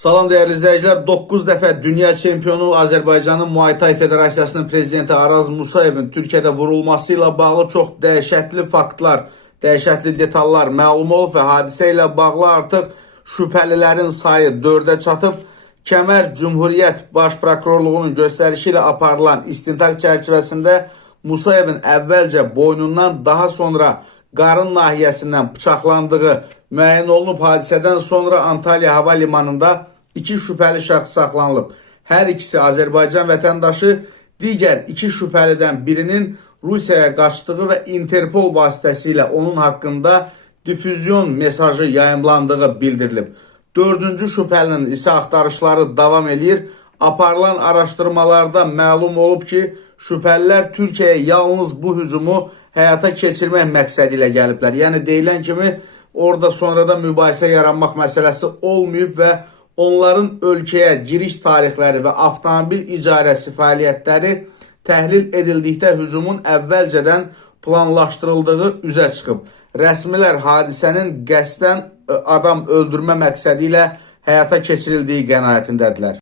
Salam değerli izleyiciler. 9 dəfə dünya çempionu Azərbaycanın Muay Thai Federasiyasının prezidenti Araz Musayevin Türkiyədə vurulması ilə bağlı çox dəhşətli faktlar, dəhşətli detallar məlum olub və hadisə ilə bağlı artıq şübhəlilərin sayı 4-ə çatıb. Kəmər Cumhuriyyət Baş Prokurorluğunun göstərişi ilə aparılan istintaq çərçivəsində Musayevin əvvəlcə boynundan, daha sonra qarın nahiyəsindən bıçaqlandığı müəyyən olunub. Hadisədən sonra Antalya Hava Limanında 2 şübhəli şəxs saxlanılıb. Hər ikisi Azərbaycan vətəndaşı, digər 2 şübhəlidən birinin Rusiyaya qaçdığı və Interpol vasitəsilə onun haqqında difüzyon mesajı yayımlandığı bildirilib. 4-cü şübhəlinin isə axtarışları davam edir. Aparılan araşdırmalarda məlum olub ki, şübhəlilər Türkiyəyə yalnız bu hücumu həyata keçirmək məqsədi ilə gəliblər. Yəni deyilən kimi orada sonradan mübahisə yaranmaq məsələsi olmayıb və onların ölkəyə giriş tarixləri və avtomobil icarəsi fəaliyyətləri təhlil edildikdə hücumun əvvəlcədən planlaşdırıldığı üzə çıxıb. Rəsmilər hadisənin qəsdən adam öldürmə məqsədi ilə həyata keçirildiyi qənaətindədirlər.